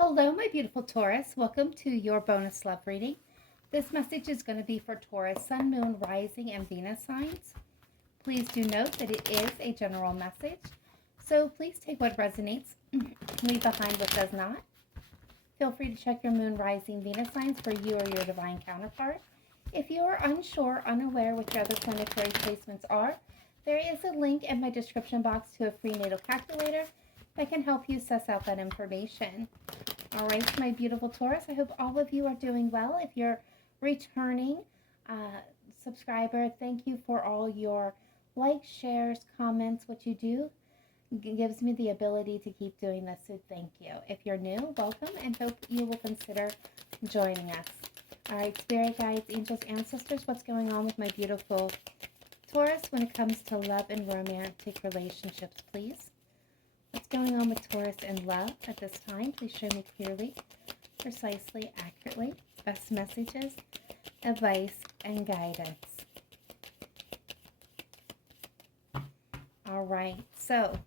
Hello, my beautiful Taurus. Welcome to your bonus love reading. This message is going to be for Taurus, Sun, Moon, Rising, and Venus signs. Please do note that it is a general message, so please take what resonates, leave behind what does not. Feel free to check your Moon, Rising, Venus signs for you or your divine counterpart. If you are unsure, unaware what your other planetary placements are, there is a link in my description box to a free natal calculator that can help you suss out that information. All right, my beautiful Taurus, I hope all of you are doing well. If you're returning subscriber, thank you for all your likes, shares, comments. What you do gives me the ability to keep doing this, so thank you. If you're new, welcome, and hope you will consider joining us. All right, spirit guides, angels, ancestors, what's going on with my beautiful Taurus when it comes to love and romantic relationships, please? What's going on with Taurus and love at this time? Please show me clearly, precisely, accurately. Best messages, advice, and guidance. All right, so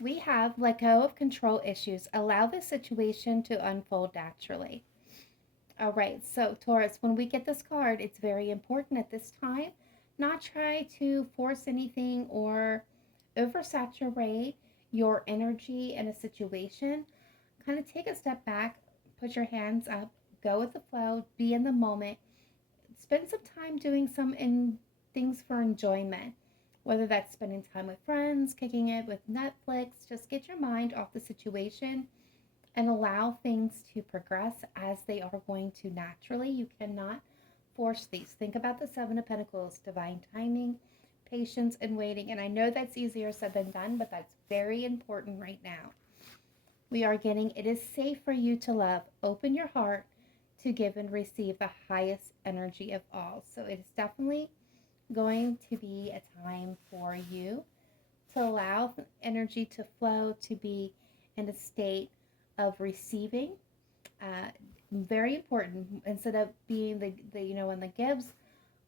we have let go of control issues. Allow the situation to unfold naturally. All right, so Taurus, when we get this card, it's very important at this time not try to force anything or oversaturate your energy in a situation. Kind of take a step back, put your hands up, go with the flow, be in the moment. Spend some time doing some things for enjoyment, whether that's spending time with friends, kicking it with Netflix. Just get your mind off the situation and allow things to progress as they are going to naturally. You cannot force these. Think about the Seven of Pentacles, divine timing, patience, and waiting. And I know that's easier said than done, but that's very important right now. We are getting, it is safe for you to love. Open your heart to give and receive the highest energy of all. So it is definitely going to be a time for you to allow energy to flow, to be in a state of receiving. Very important. Instead of being the one that gives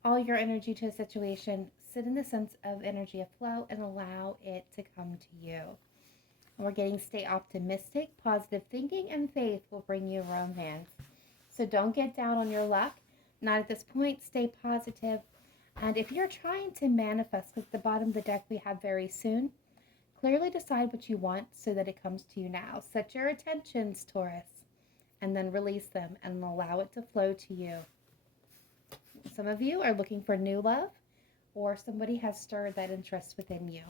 all your energy to a situation, sit in the sense of energy of flow and allow it to come to you. We're getting stay optimistic, positive thinking, and faith will bring you romance. So don't get down on your luck. Not at this point. Stay positive. And if you're trying to manifest, because at the bottom of the deck we have very soon, clearly decide what you want so that it comes to you now. Set your intentions, Taurus, and then release them and allow it to flow to you. Some of you are looking for new love, or somebody has stirred that interest within you.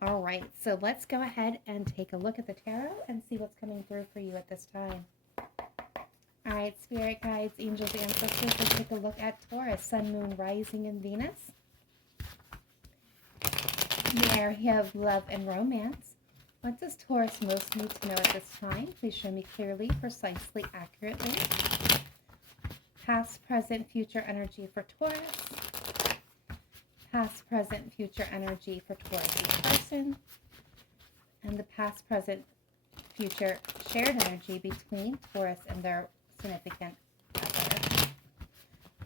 All right, so let's go ahead and take a look at the tarot and see what's coming through for you at this time. All right, spirit guides, angels, ancestors, let's take a look at Taurus, Sun, Moon, Rising, and Venus. The area of love and romance. What does Taurus most need to know at this time? Please show me clearly, precisely, accurately. Past, present, future energy for Taurus. Past, present, future energy for Taurus' person. And the past, present, future shared energy between Taurus and their significant other.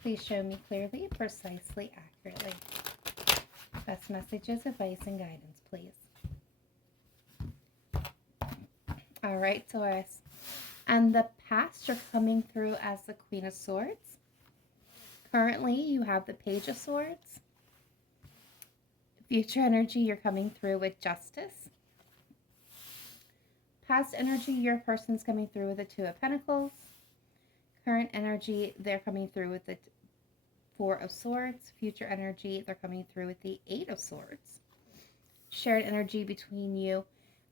Please show me clearly, precisely, accurately. Best messages, advice, and guidance, please. All right, Taurus. And the past, you're coming through as the Queen of Swords. Currently, you have the Page of Swords. Future energy, you're coming through with Justice. Past energy, your person's coming through with the Two of Pentacles. Current energy, they're coming through with the Four of Swords. Future energy, they're coming through with the Eight of Swords. Shared energy between you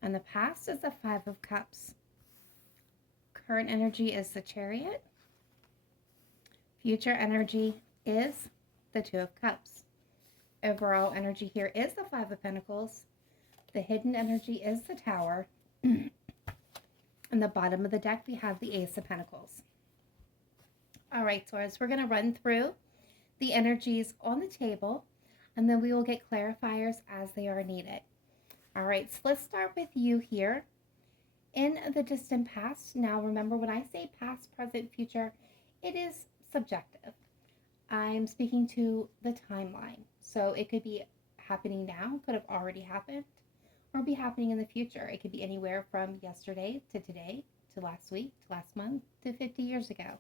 and the past is the Five of Cups. Current energy is the Chariot. Future energy is the Two of Cups. Overall energy here is the Five of Pentacles. The hidden energy is the Tower. And the bottom of the deck, we have the Ace of Pentacles. All right, Taurus, we're going to run through the energies on the table, and then we will get clarifiers as they are needed. All right, so let's start with you here in the distant past. Now, remember, when I say past, present, future, it is subjective. I'm speaking to the timeline. So it could be happening now, could have already happened, or be happening in the future. It could be anywhere from yesterday to today to last week to last month to 50 years ago.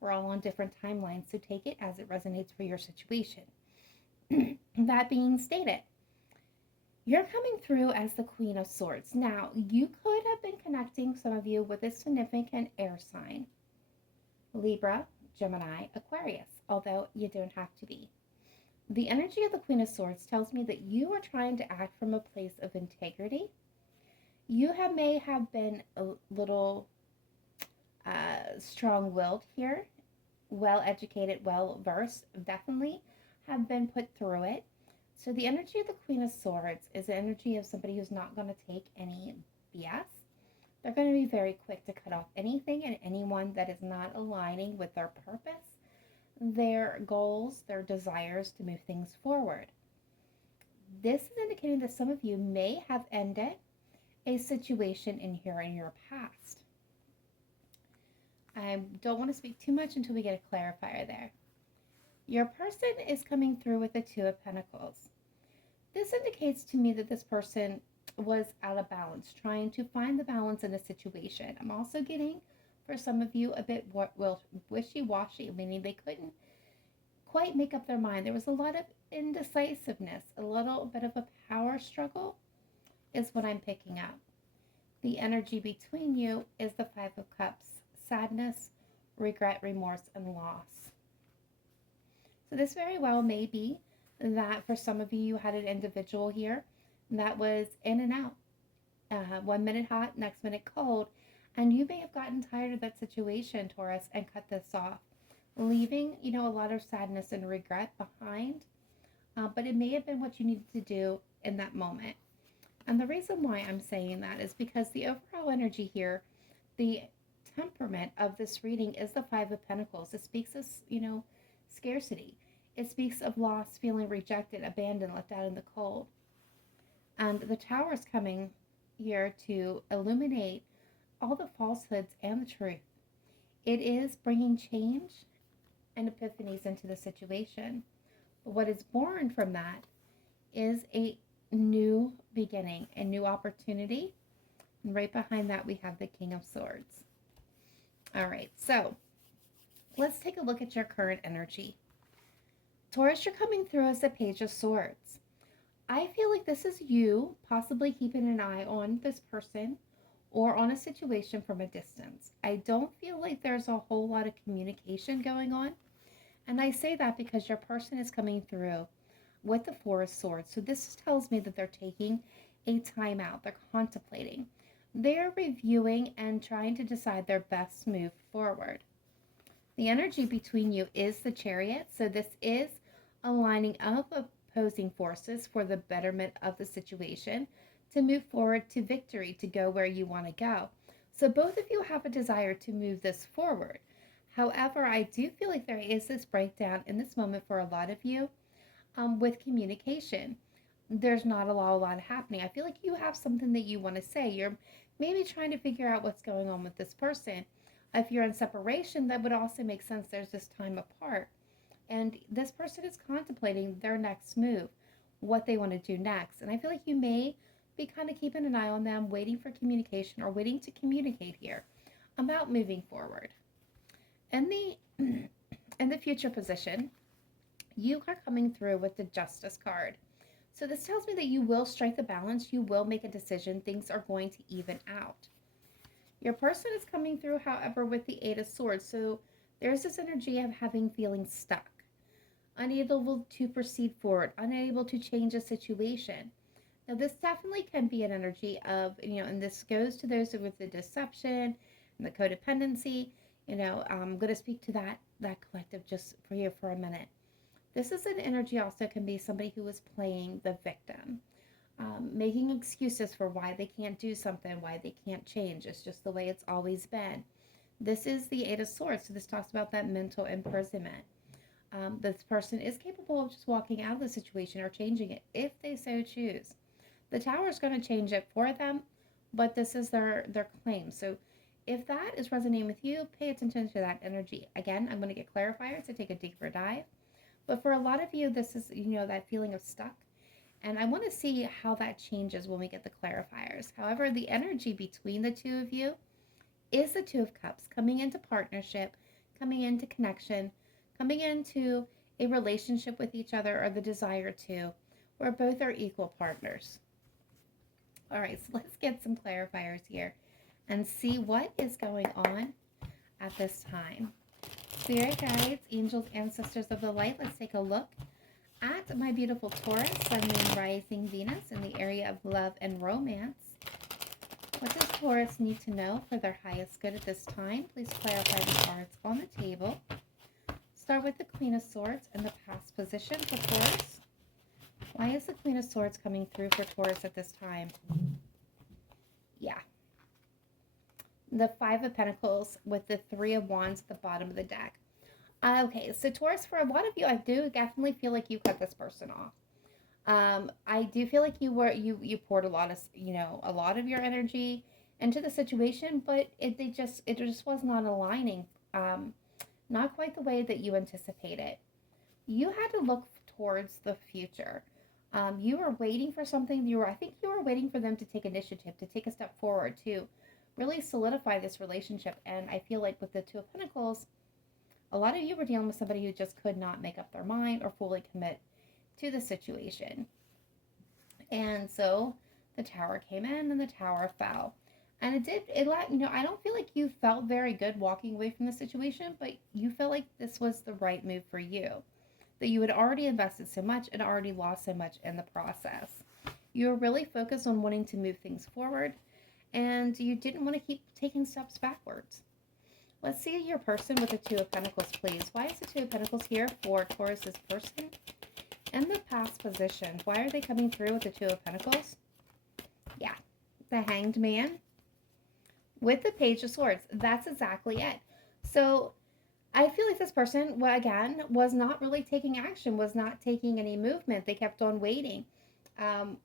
We're all on different timelines, so take it as it resonates for your situation. That being stated, you're coming through as the Queen of Swords. Now, you could have been connecting, some of you, with a significant air sign: Libra, Gemini, Aquarius, although you don't have to be. The energy of the Queen of Swords tells me that you are trying to act from a place of integrity. You may have been a little strong-willed here, well-educated, well-versed, definitely have been put through it. So the energy of the Queen of Swords is the energy of somebody who's not going to take any BS. They're going to be very quick to cut off anything and anyone that is not aligning with their purpose, their goals, their desires to move things forward. This is indicating that some of you may have ended a situation in here in your past. I don't want to speak too much until we get a clarifier there. Your person is coming through with the Two of Pentacles. This indicates to me that this person was out of balance, trying to find the balance in a situation. I'm also getting, for some of you, a bit wishy-washy, meaning they couldn't quite make up their mind. There was a lot of indecisiveness, a little bit of a power struggle is what I'm picking up. The energy between you is the Five of Cups: sadness, regret, remorse, and loss. So this very well may be that for some of you, you had an individual here that was in and out. 1 minute hot, next minute cold. And you may have gotten tired of that situation, Taurus, and cut this off, leaving, a lot of sadness and regret behind. But it may have been what you needed to do in that moment. And the reason why I'm saying that is because the overall energy here, the temperament of this reading is the Five of Pentacles. It speaks of, scarcity. It speaks of loss, feeling rejected, abandoned, left out in the cold. And the Tower is coming here to illuminate all the falsehoods and the truth. It is bringing change and epiphanies into the situation. But what is born from that is a new beginning, a new opportunity. And right behind that, we have the King of Swords. All right, so let's take a look at your current energy. Taurus, you're coming through as the Page of Swords. I feel like this is you possibly keeping an eye on this person or on a situation from a distance. I don't feel like there's a whole lot of communication going on. And I say that because your person is coming through with the Four of Swords. So this tells me that they're taking a time out. They're contemplating. They're reviewing and trying to decide their best move forward. The energy between you is the Chariot. So this is aligning up opposing forces for the betterment of the situation, to move forward to victory, to go where you want to go. So both of you have a desire to move this forward. However, I do feel like there is this breakdown in this moment for a lot of you with communication. There's not a lot happening. I feel like you have something that you want to say. You're maybe trying to figure out what's going on with this person. If you're in separation, that would also make sense. There's this time apart. And this person is contemplating their next move, what they want to do next. And I feel like you may be kind of keeping an eye on them, waiting for communication or waiting to communicate here about moving forward. In the future position, you are coming through with the Justice card. So this tells me that you will strike the balance. You will make a decision. Things are going to even out. Your person is coming through, however, with the Eight of Swords. So there's this energy of feeling stuck, unable to proceed forward, unable to change a situation. Now, this definitely can be an energy of, and this goes to those with the deception and the codependency. I'm going to speak to that collective just for you for a minute. This is an energy also can be somebody who is playing the victim, making excuses for why they can't do something, why they can't change. It's just the way it's always been. This is the Eight of Swords, so this talks about that mental imprisonment. This person is capable of just walking out of the situation or changing it if they so choose. The Tower is going to change it for them, but this is their claim. So if that is resonating with you, pay attention to that energy. Again, I'm going to get clarifiers to take a deeper dive. But for a lot of you, this is, that feeling of stuck And I want to see how that changes when we get the clarifiers. However, the energy between the two of you is the Two of Cups, coming into partnership, coming into connection, coming into a relationship with each other, or the desire to, where both are equal partners. All right, so let's get some clarifiers here and see what is going on at this time. Spirit guides, angels, ancestors of the light, let's take a look at my beautiful Taurus, Sun, Moon, Rising, Venus in the area of love and romance. What does Taurus need to know for their highest good at this time? Please clarify the cards on the table. Start with the Queen of Swords in the past position for Taurus. Why is the Queen of Swords coming through for Taurus at this time? Yeah. The Five of Pentacles with the Three of Wands at the bottom of the deck. Okay, so Taurus, for a lot of you, I do definitely feel like you cut this person off. I do feel like you poured a lot of your energy into the situation, but it just was not aligning. Not quite the way that you anticipated. You had to look towards the future. You were waiting for something. I think you were waiting for them to take initiative, to take a step forward, to really solidify this relationship. And I feel like with the Two of Pentacles, a lot of you were dealing with somebody who just could not make up their mind or fully commit to the situation. And so the Tower came in and the Tower fell. And I don't feel like you felt very good walking away from the situation, but you felt like this was the right move for you. That you had already invested so much and already lost so much in the process. You were really focused on wanting to move things forward, and you didn't want to keep taking steps backwards. Let's see your person with the Two of Pentacles, please. Why is the Two of Pentacles here for Taurus's person? In the past position, why are they coming through with the Two of Pentacles? Yeah, the Hanged Man with the Page of Swords. That's exactly it. So I feel like this person, well, again, was not really taking action, was not taking any movement. They kept on waiting,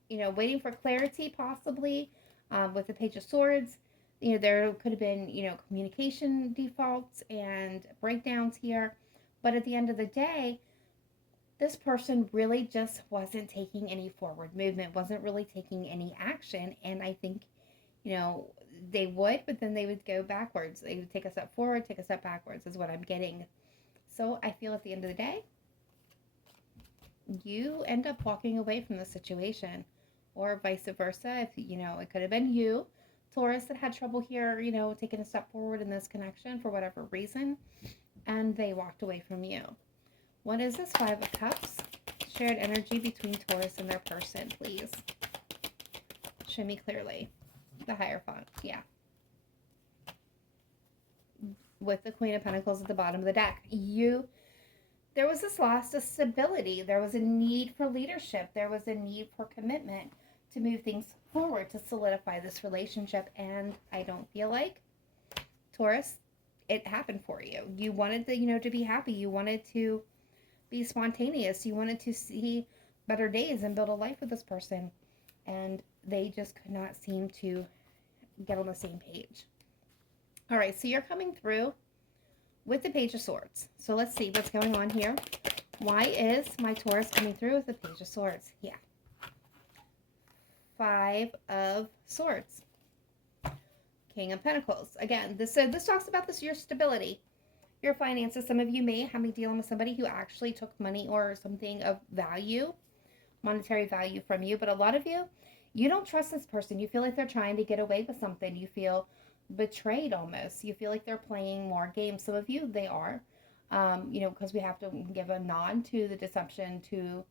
waiting for clarity, possibly, with the Page of Swords. There could have been, communication defaults and breakdowns here. But at the end of the day, this person really just wasn't taking any forward movement, wasn't really taking any action. And I think, they would, but then they would go backwards. They would take a step forward, take a step backwards is what I'm getting. So I feel at the end of the day, you end up walking away from the situation, or vice versa. If, it could have been you, Taurus, that had trouble here, taking a step forward in this connection for whatever reason, and they walked away from you. What is this Five of Cups? Shared energy between Taurus and their person, please. Show me clearly. The Hierophant, yeah. With the Queen of Pentacles at the bottom of the deck. There was this loss of stability. There was a need for leadership. There was a need for commitment to move things forward, to solidify this relationship. And I don't feel like, Taurus, it happened for you. You wanted to be happy. You wanted to be spontaneous. You wanted to see better days and build a life with this person. And they just could not seem to get on the same page. All right, so you're coming through with the Page of Swords. So let's see what's going on here. Why is my Taurus coming through with the Page of Swords? Yeah. Five of Swords. King of Pentacles. Again, this talks about your stability, your finances. Some of you may have been dealing with somebody who actually took money or something of value, monetary value from you. But a lot of you don't trust this person. You feel like they're trying to get away with something. You feel betrayed almost. You feel like they're playing more games. Some of you, they are. Because we have to give a nod to the deception, to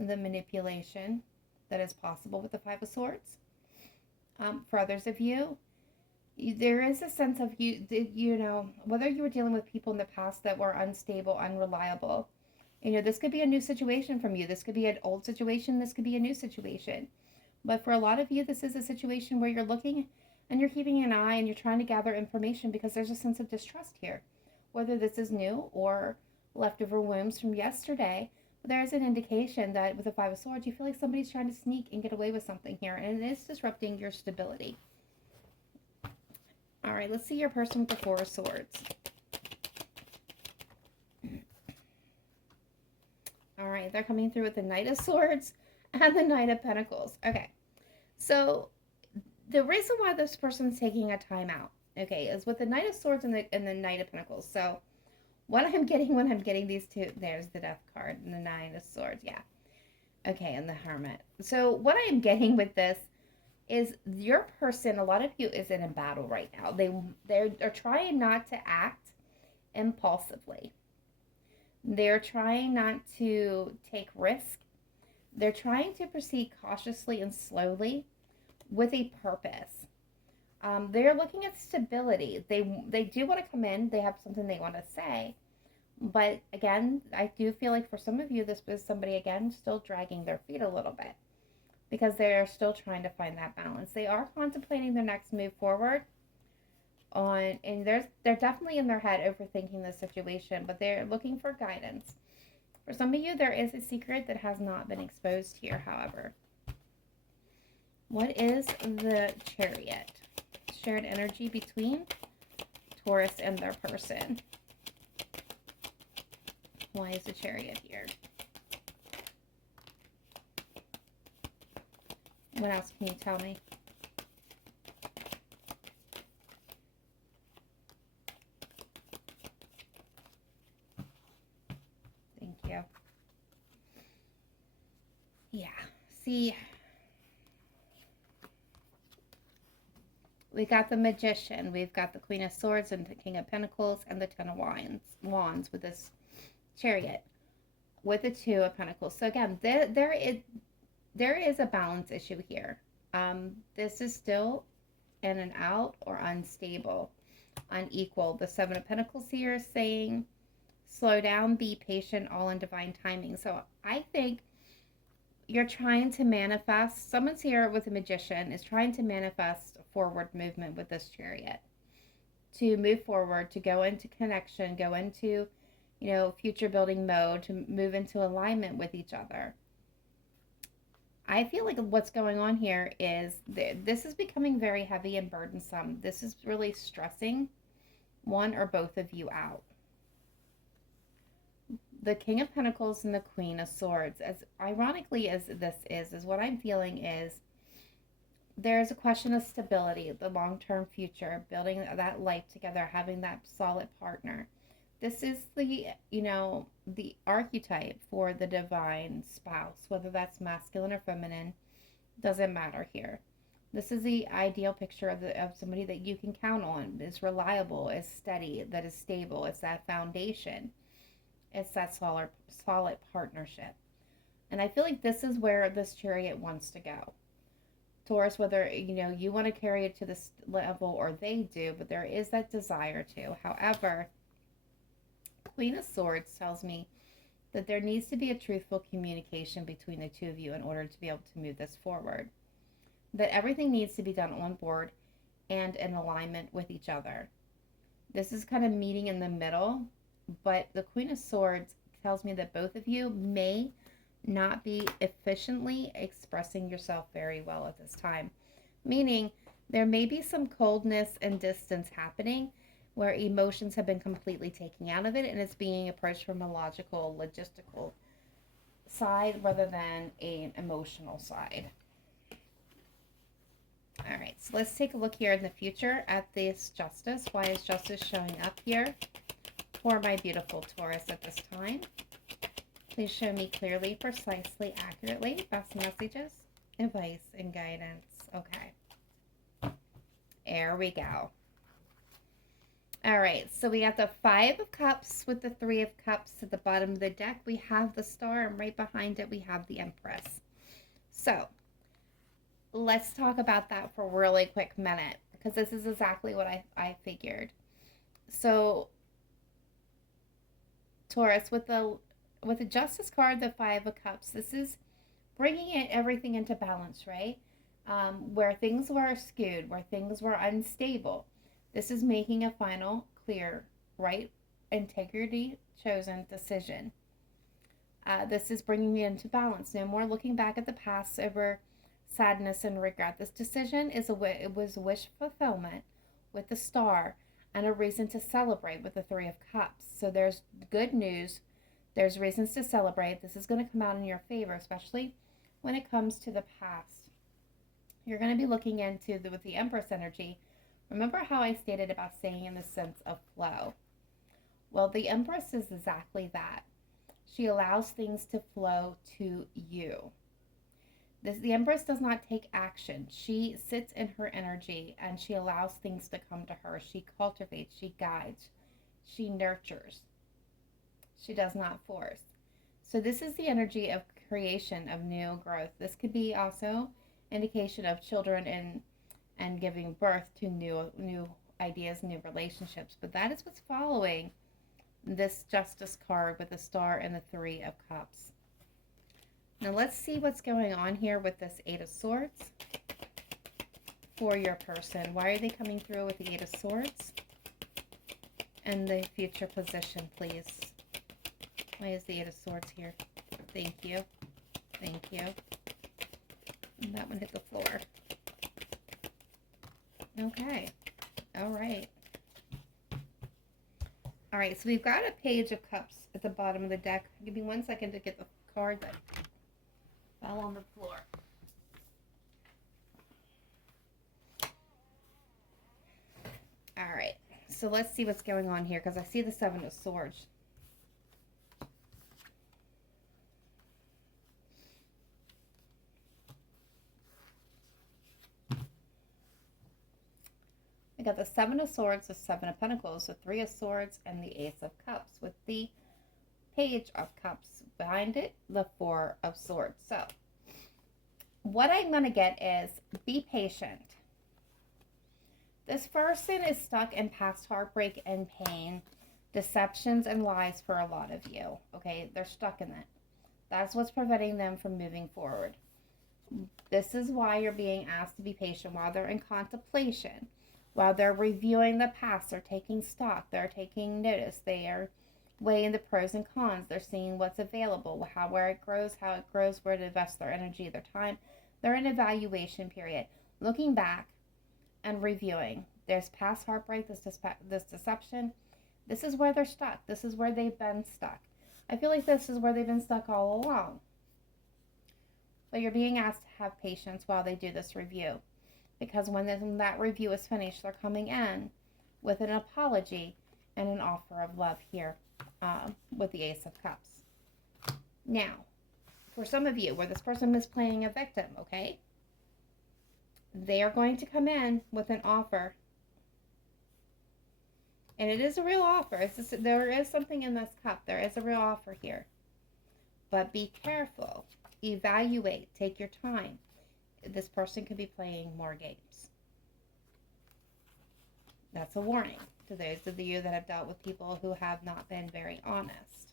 the manipulation that is possible with the Five of Swords. For others of you, there is a sense of whether you were dealing with people in the past that were unstable, unreliable. This could be a new situation from you. This could be an old situation. This could be a new situation. But for a lot of you, this is a situation where you're looking and you're keeping an eye and you're trying to gather information because there's a sense of distrust here. Whether this is new or leftover wounds from yesterday, there's an indication that with the Five of Swords, you feel like somebody's trying to sneak and get away with something here, and it is disrupting your stability. All right, let's see your person with the Four of Swords. All right, they're coming through with the Knight of Swords and the Knight of Pentacles. Okay, so the reason why this person's taking a time out, okay, is with the Knight of Swords and the Knight of Pentacles. So what I'm getting when I'm getting these two, there's the Death card and the Nine of Swords, yeah. Okay, and the Hermit. So what I am getting with this is your person, a lot of you is in a battle right now. They're trying not to act impulsively. They're trying not to take risk. They're trying to proceed cautiously and slowly with a purpose. They're looking at stability. They do want to come in. They have something they want to say. But again, I do feel like for some of you, this was somebody, again, still dragging their feet a little bit because they're still trying to find that balance. They are contemplating their next move forward and they're definitely in their head overthinking the situation, but they're looking for guidance. For some of you, there is a secret that has not been exposed here, however. What is the Chariot? Shared energy between Taurus and their person. Why is the Chariot here? What else can you tell me? Thank you. Yeah, see, we got the Magician, we've got the Queen of Swords and the King of Pentacles and the Ten of Wands with this Chariot, with the Two of Pentacles. So again, there is a balance issue here. This is still in and out or unstable, unequal. The Seven of Pentacles here is saying, slow down, be patient, all in divine timing. So I think you're trying to manifest, someone's here with a Magician is trying to manifest forward movement with this Chariot, to move forward, to go into connection, go into, future building mode, to move into alignment with each other. I feel like what's going on here is this is becoming very heavy and burdensome. This is really stressing one or both of you out. The King of Pentacles and the Queen of Swords, as ironically as this is what I'm feeling is there's a question of stability, the long-term future, building that life together, having that solid partner. This is the archetype for the divine spouse, whether that's masculine or feminine, doesn't matter here. This is the ideal picture of somebody that you can count on, is reliable, is steady, that is stable. It's that foundation. It's that solid partnership. And I feel like this is where this Chariot wants to go. Taurus, whether you want to carry it to this level or they do, but there is that desire to. However, Queen of Swords tells me that there needs to be a truthful communication between the two of you in order to be able to move this forward. That everything needs to be done on board and in alignment with each other. This is kind of meeting in the middle, but the Queen of Swords tells me that both of you may not be efficiently expressing yourself very well at this time. Meaning there may be some coldness and distance happening where emotions have been completely taken out of it and it's being approached from a logical, logistical side rather than an emotional side. All right, so let's take a look here in the future at this Justice. Why is Justice showing up here for my beautiful Taurus at this time? Please show me clearly, precisely, accurately. Best messages, advice, and guidance. Okay. There we go. All right, so we got the Five of Cups with the Three of Cups at the bottom of the deck. We have the Star, and right behind it, we have the Empress. So let's talk about that for a really quick minute, because this is exactly what I figured. So Taurus, with the Justice card, the Five of Cups, this is bringing everything into balance, right? Where things were skewed, where things were unstable. This is making a final, clear, right, integrity chosen decision. This is bringing it into balance. No more looking back at the past over sadness and regret. This decision it was wish fulfillment with the Star and a reason to celebrate with the Three of Cups. So there's good news There's reasons to celebrate. This is going to come out in your favor, especially when it comes to the past. You're going to be looking into with the Empress energy. Remember how I stated about staying in the sense of flow? Well, the Empress is exactly that. She allows things to flow to you. The Empress does not take action. She sits in her energy and she allows things to come to her. She cultivates, she guides, she nurtures. She does not force. So this is the energy of creation, of new growth. This could be also indication of children and giving birth to new ideas, new relationships. But that is what's following this Justice card with the Star and the Three of Cups. Now let's see what's going on here with this Eight of Swords for your person. Why are they coming through with the Eight of Swords? And the future position, please. Why is the Eight of Swords here? Thank you. Thank you. And that one hit the floor. Okay. All right. All right, so we've got a Page of Cups at the bottom of the deck. Give me 1 second to get the card that fell on the floor. All right, so let's see what's going on here because I see the Seven of Swords. I got the Seven of Swords, the Seven of Pentacles, the Three of Swords, and the Ace of Cups with the Page of Cups behind it, the Four of Swords. So what I'm going to get is be patient. This person is stuck in past heartbreak and pain, deceptions and lies for a lot of you. Okay, they're stuck in it. That's what's preventing them from moving forward. This is why you're being asked to be patient while they're in contemplation. While they're reviewing the past, they're taking stock, they're taking notice, they are weighing the pros and cons, they're seeing what's available, where it grows, how it grows, where to invest their energy, their time. They're in evaluation period, looking back and reviewing. There's past heartbreak, this deception. This is where they're stuck. This is where they've been stuck. I feel like this is where they've been stuck all along. But you're being asked to have patience while they do this review. Because when that review is finished, they're coming in with an apology and an offer of love here with the Ace of Cups. Now, for some of you, where this person is playing a victim, okay? They are going to come in with an offer. And it is a real offer. There is something in this cup. There is a real offer here. But be careful. Evaluate. Take your time. This person could be playing more games. That's a warning to those of you that have dealt with people who have not been very honest.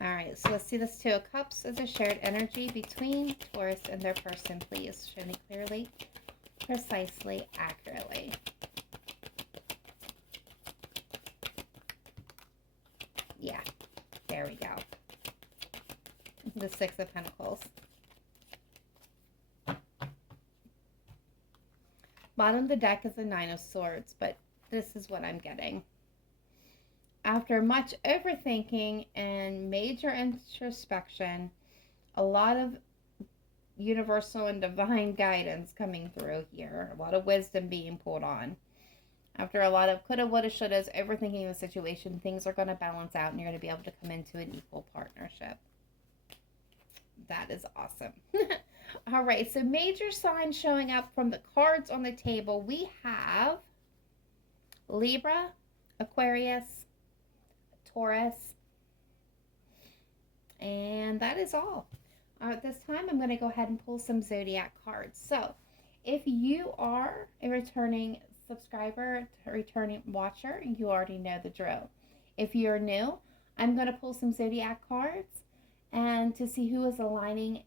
All right, so let's see this Two of Cups as a shared energy between Taurus and their person. Please show me clearly, precisely, accurately. Yeah, there we go. The Six of Pentacles. Bottom of the deck is the Nine of Swords, but this is what I'm getting. After much overthinking and major introspection, a lot of universal and divine guidance coming through here, a lot of wisdom being pulled on. After a lot of coulda, woulda, shouldas, overthinking the situation, things are going to balance out and you're going to be able to come into an equal partnership. That is awesome. All right, so major signs showing up from the cards on the table. We have Libra, Aquarius, Taurus, and that is all. At this time, I'm going to go ahead and pull some zodiac cards. So if you are a returning subscriber, returning watcher, you already know the drill. If you're new, I'm going to pull some zodiac cards and to see who is aligning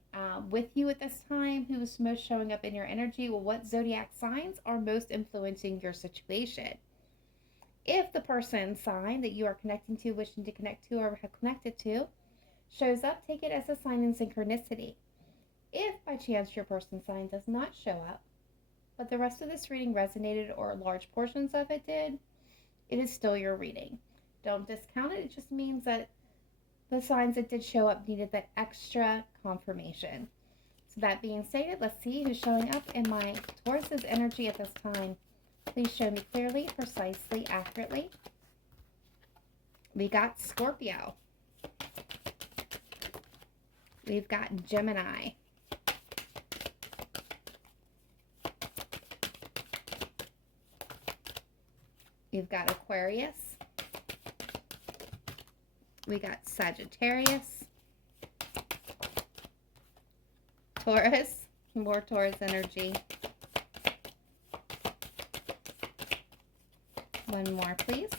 with you at this time, who is most showing up in your energy, well, what zodiac signs are most influencing your situation. If the person sign that you are connecting to, wishing to connect to, or have connected to shows up, take it as a sign in synchronicity. If by chance your person sign does not show up, but the rest of this reading resonated or large portions of it did, it is still your reading. Don't discount it. It just means that the signs that did show up needed that extra confirmation. So that being stated, let's see who's showing up in my Taurus's energy at this time. Please show me clearly, precisely, accurately. We got Scorpio. We've got Gemini. We've got Aquarius. We got Sagittarius. Taurus. More Taurus energy. One more, please.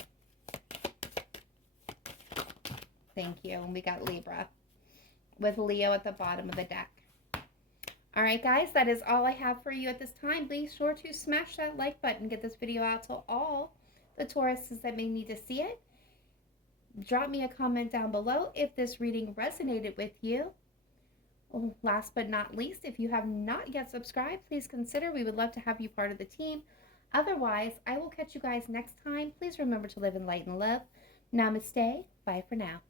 Thank you. And we got Libra with Leo at the bottom of the deck. All right, guys, that is all I have for you at this time. Be sure to smash that like button. Get this video out to all the Tauruses that may need to see it. Drop me a comment down below if this reading resonated with you. Last but not least, if you have not yet subscribed, please consider. We would love to have you part of the team. Otherwise, I will catch you guys next time. Please remember to live in light and love. Namaste. Bye for now.